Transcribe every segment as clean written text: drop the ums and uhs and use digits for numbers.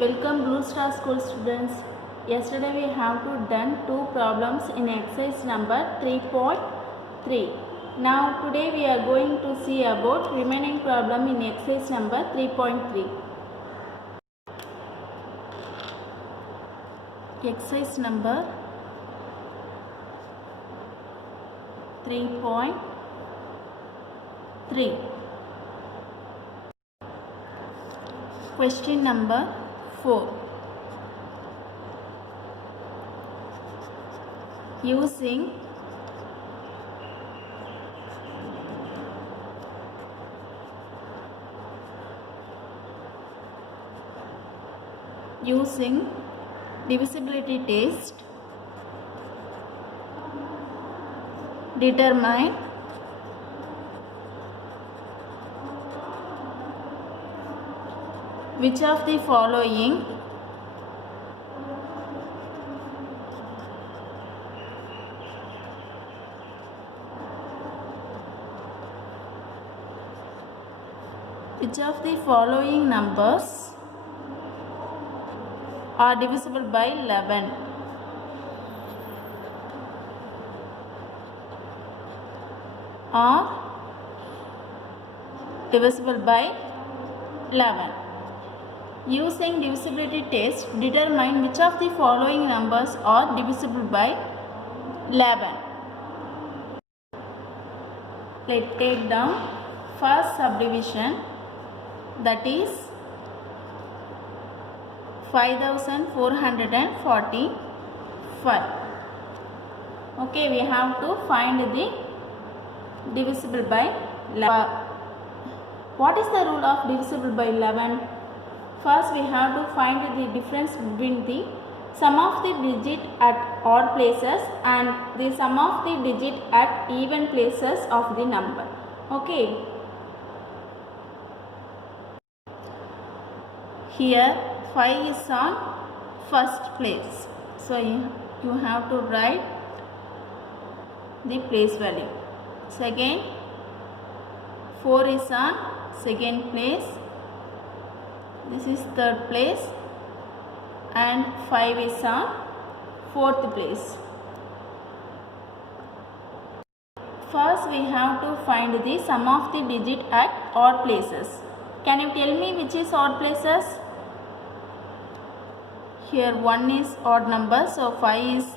Welcome Blue Star School students. Yesterday we have to done two problems in exercise number 3.3. Now today we are going to see about remaining problem in exercise number 3.3. Exercise number 3.3. Question number 4. Using divisibility test, determine which of the following numbers are divisible by 11. Are divisible by 11. Using divisibility test, determine which of the following numbers are divisible by 11. Let's take down first subdivision, that is 5445. Okay, we have to find the divisible by 11. What is the rule of divisible by 11? First we have to find the difference between the sum of the digit at odd places and the sum of the digit at even places of the number. Okay. Here 5 is on first place. So you have to write the place value. Second, 4 is on second place. This is third place, and 5 is on fourth place. First we have to find the sum of the digit at odd places. Can you tell me which is odd places? Here 1 is odd number, so 5 is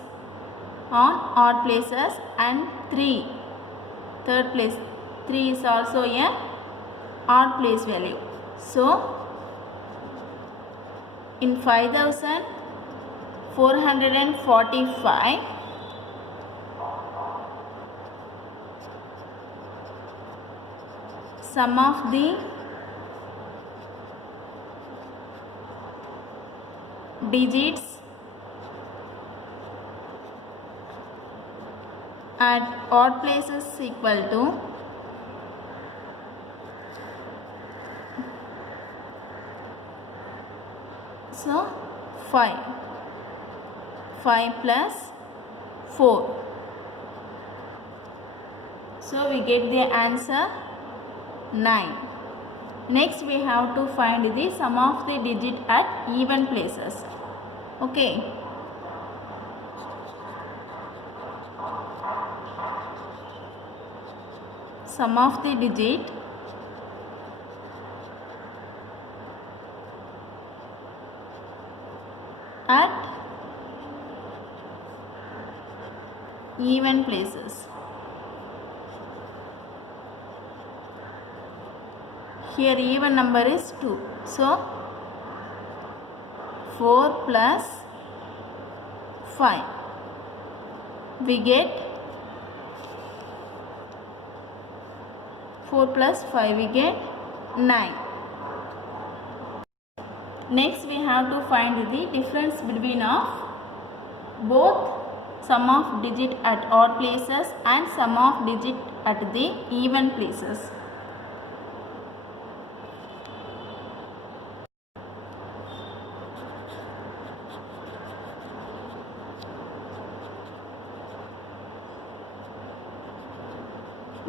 on odd places, and 3, third place, 3 is also a odd place value. So in 5445, sum of the digits at odd places is equal to 5 plus 4. So we get the answer 9. Next we have to find the sum of the digit at even places. Okay. Sum of the digit at even places. Here even number is 2. So 4 plus 5. We get 4 plus 5, we get 9. Next we have to find the difference between of both sum of digit at odd places and sum of digit at the even places.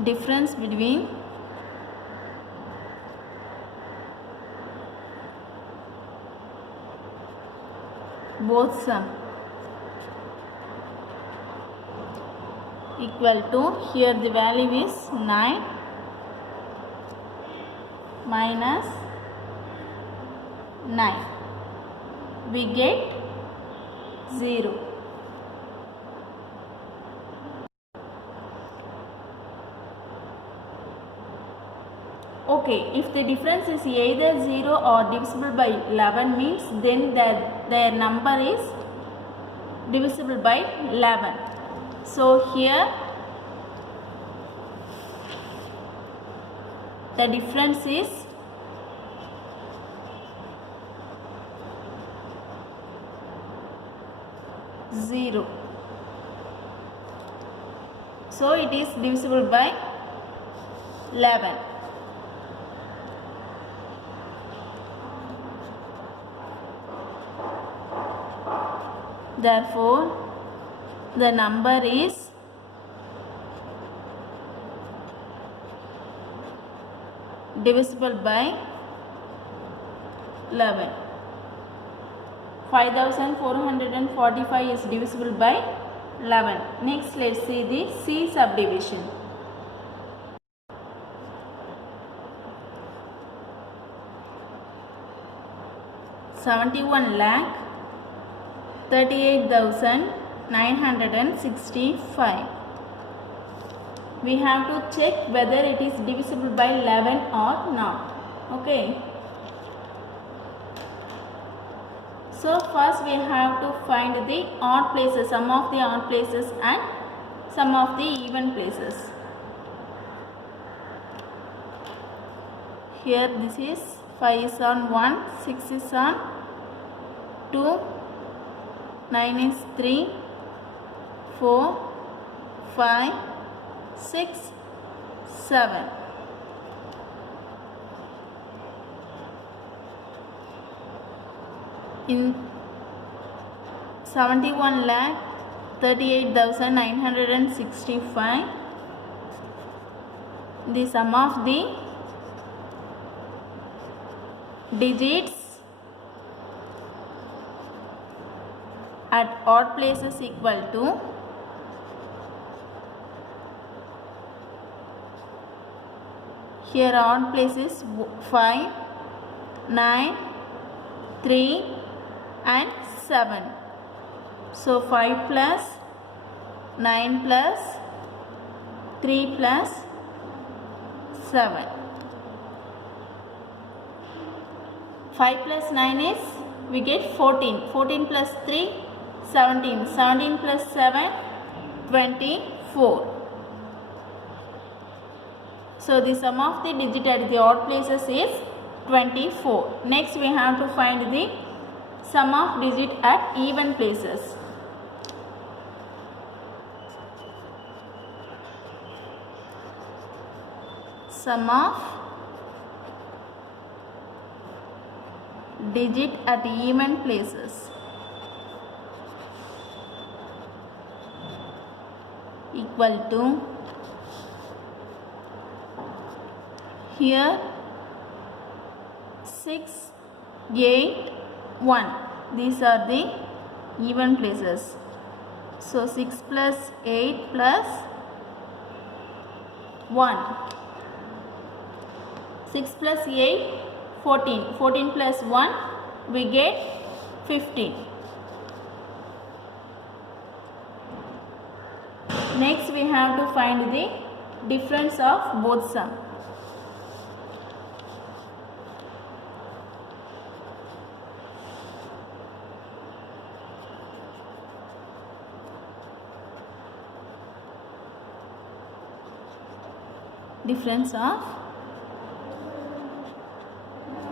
Difference between both sum equal to, here the value is 9 minus 9, we get 0. Okay, if the difference is either 0 or divisible by 11 means then their number is divisible by 11. So here the difference is 0. So it is divisible by 11. Therefore, the number is divisible by 11. 5445 is divisible by 11. Next, let's see the C subdivision. (71 lakh 38,965). We have to check whether it is divisible by 11 or not. Okay. So first we have to find the odd places, sum of the odd places and sum of the even places. Here this is 5 is on 1, 6 is on 2, 9 is 3, 4, 5, 6, 7. In 71 lakh 38,965, the sum of the digits at odd places equal to here odd places 5, 9, 3 and 7. So 5 plus 9 plus 3 plus 7. 5 plus 9 is, we get 14. 14 plus 3, 17. 17 plus 7, 24. So the sum of the digit at the odd places is 24. Next we have to find the sum of digit at even places. Sum of digit at even places equal to, here 6, 8, 1. These are the even places. So 6 plus 8 plus 1. 6 plus 8, 14. 14 plus 1, we get 15. Next we have to find the difference of both sum. Difference of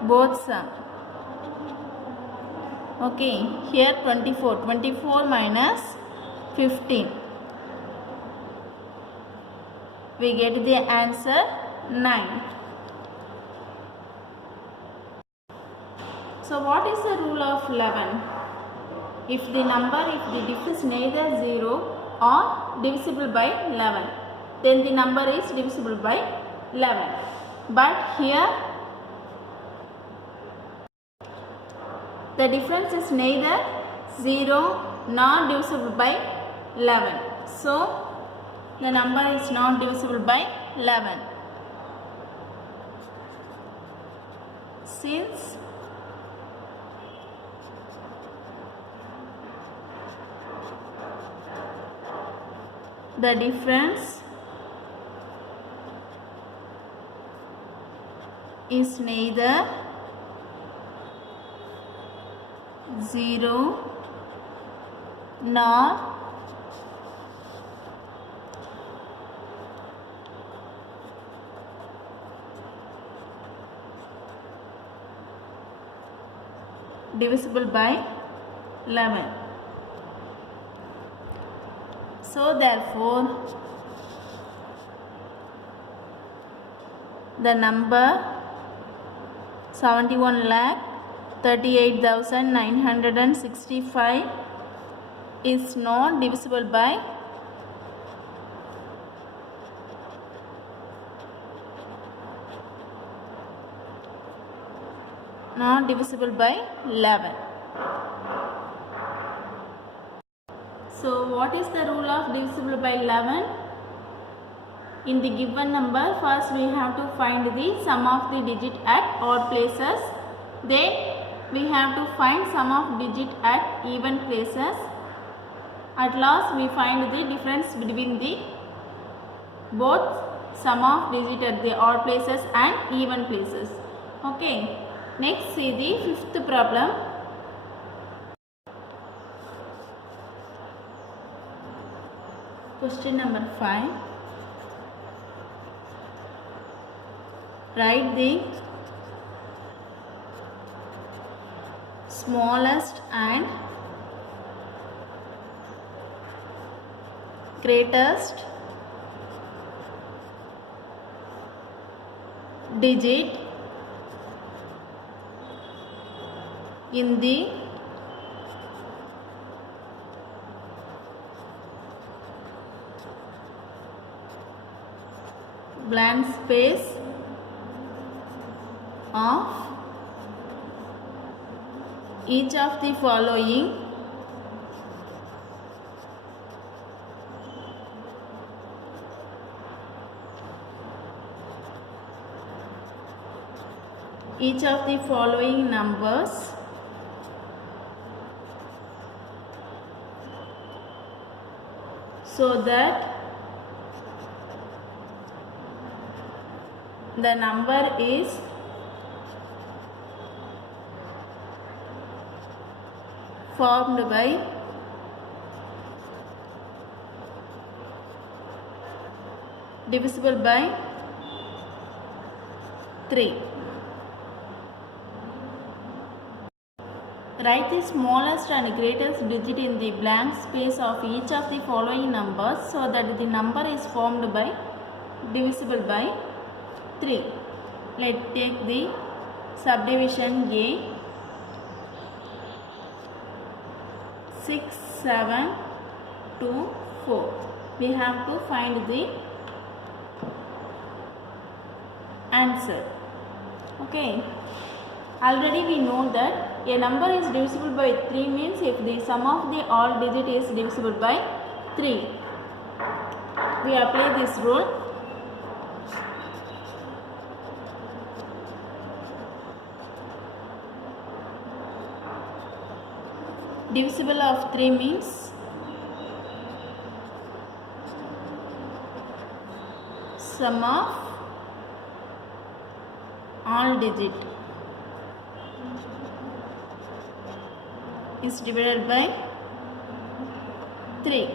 both sum. Okay, here 24. 24 minus 15. We get the answer 9. So what is the rule of 11? If the difference is neither 0 or divisible by 11, then the number is divisible by 11. But here the difference is neither 0 not divisible by 11. So the number is not divisible by 11. Since the difference is neither 0 nor divisible by 11. So therefore the number 71,38,965 is not divisible by 11. So what is the rule of divisible by 11? In the given number, first we have to find the sum of the digit at odd places. Then we have to find sum of digit at even places. At last we find the difference between the both sum of digit at the odd places and even places. Okay. Next, see the fifth problem. Question number 5. Write the smallest and greatest digit in the blank space of each of the following numbers so that the number is formed by divisible by 3. Write the smallest and greatest digit in the blank space of each of the following numbers so that the number is formed by divisible by 3. Let's take the subdivision A. 6, 7, 2, 4. We have to find the answer. Okay. Already we know that a number is divisible by 3 means if the sum of the all digit is divisible by 3. We apply this rule. Divisible of 3 means sum of all digit is divided by 3.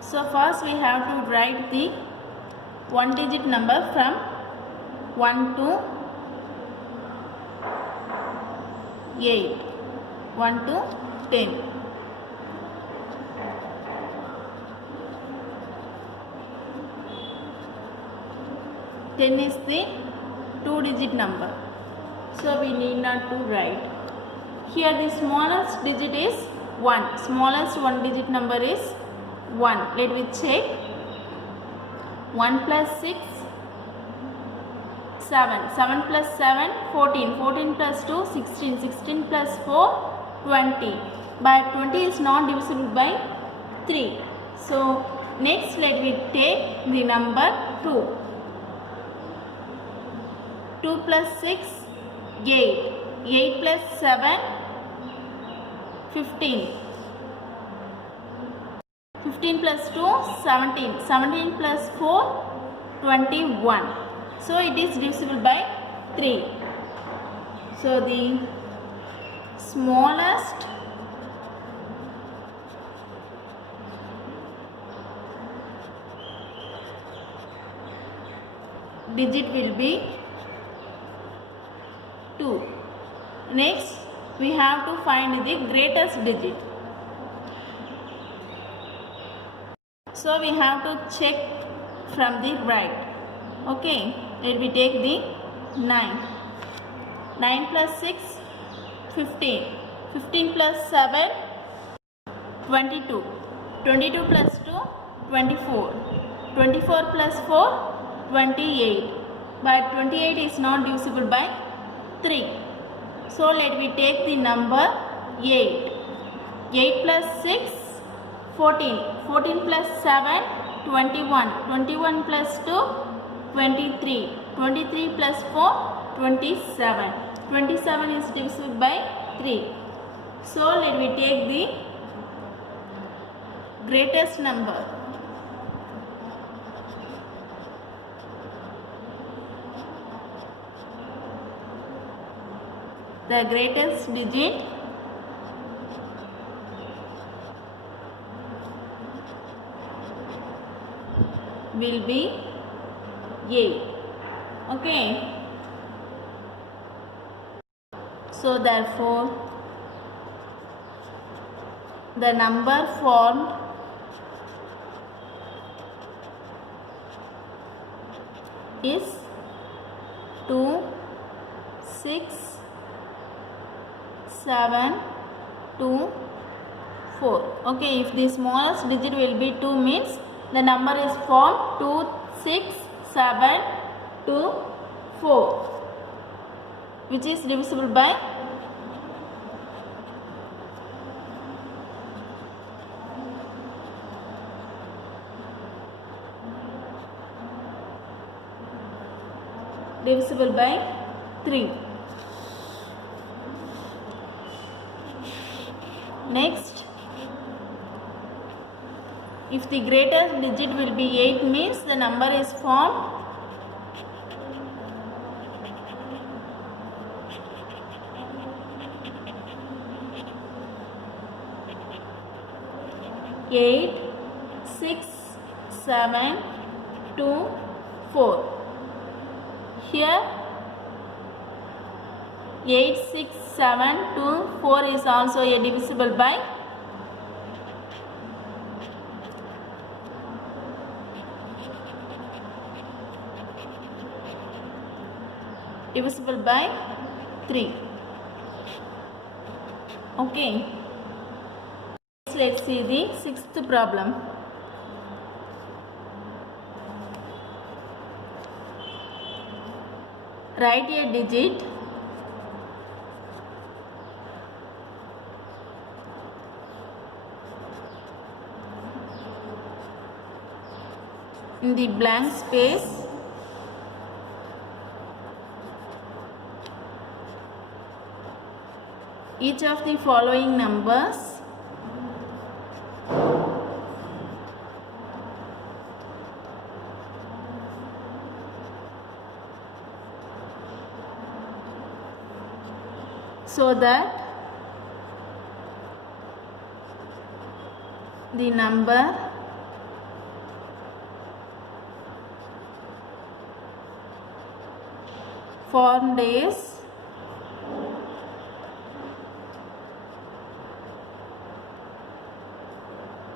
So first we have to write the one digit number from 1 to 8, 1 to 10. Ten is the 2-digit number, so we need not to write. Here the smallest digit is 1. Smallest 1-digit number is 1. Let me check. 1 plus 6, 7. 7 plus 7, 14. 14 plus 2, 16. 16 plus 4, 20. But 20 is not divisible by 3. So next let me take the number 2. 2 plus 6, 8. 8 plus 7, 15. 15 plus 2, 17. 17 plus 4, 21. So it is divisible by 3. So the smallest digit will be 2. Next we have to find the greatest digit. So we have to check from the right. Okay, let me take the 9. 9 plus 6, 15. 15 plus 7, 22. 22 plus 2, 24. 24 plus 4, 28. But 28 is not divisible by 3. So let me take the number 8. 8 plus 6, 14. 14 plus 7, 21. 21 plus 2, 23. 23 plus 4, 27. 27 is divisible by 3. So let me take the greatest number. The greatest digit will be 8. Okay. So therefore the number formed is 2, 6, 7, 2, 4. Okay, if the smallest digit will be 2 means the number is formed 2, 6, 7, 2, 4, which is divisible by 3. Next, if the greatest digit will be 8 means the number is formed 8, 6, 7, 2, 4. Here 8, 6, 7, 2, 4 is also a divisible by 3. Okay. Let's see the 6th problem. Write a digit in the blank space each of the following numbers so that the number formed is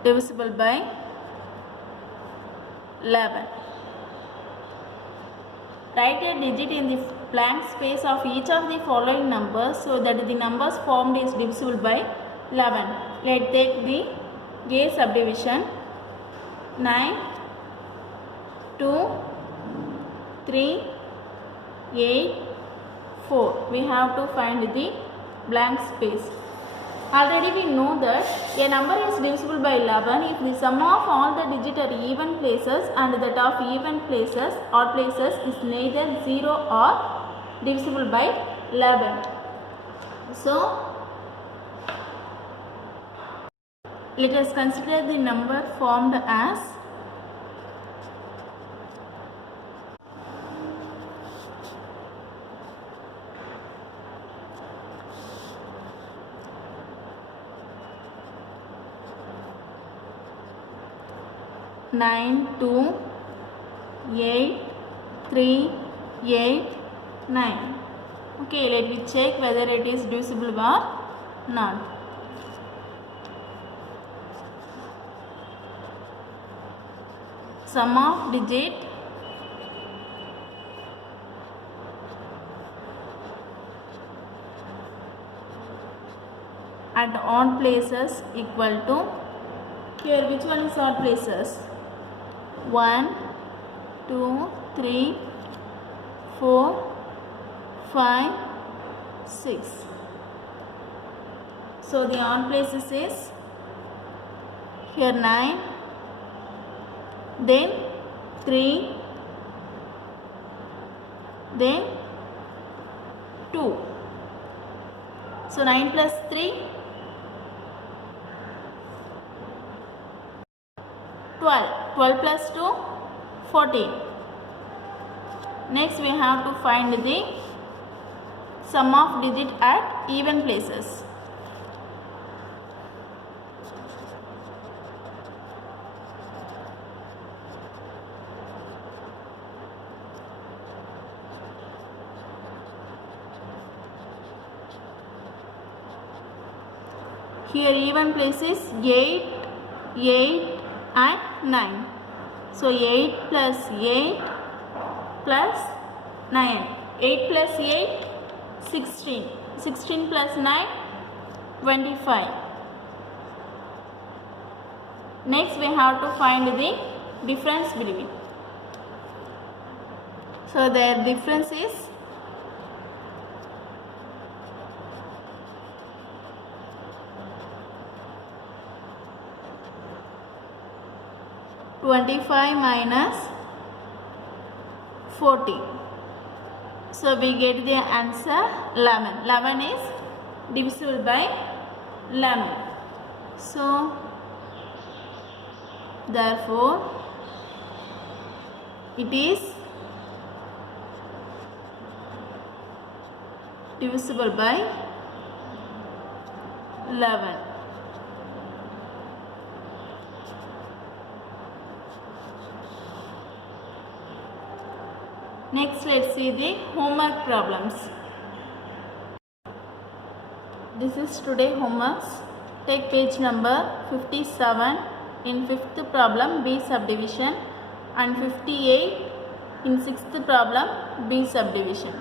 divisible by 11. Write a digit in the blank space of each of the following numbers so that the numbers formed is divisible by 11. Let's take the A subdivision. 9, 2, 3, 8, 4. We have to find the blank space. Already we know that a number is divisible by 11 if the sum of all the digits are even places and that of even places or places is neither 0 or divisible by 11. So, let us consider the number formed as 9, 2, 8, 3, 8, 9. Okay, let me check whether it is divisible or not. Sum of digit at odd places equal to, here which one is odd places? 1, 2, 3, 4, 5, 6. So the odd places is here 9, then 3, then 2. So 9 plus 3, 12. 12 plus 2, 14. Next we have to find the sum of digit at even places. Here even places 8, 8 and 9. So 8 plus 8 plus 9. 8 plus 8, 16. 16 plus 9, 25. Next we have to find the difference between. So their difference is 25 minus 40. So we get the answer 11. 11 is divisible by 11. So therefore it is divisible by 11. Next, let's see the homework problems. This is today homeworks. Take page number 57 in 5th problem B subdivision and 58 in 6th problem B subdivision.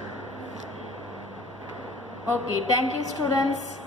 Okay, thank you students.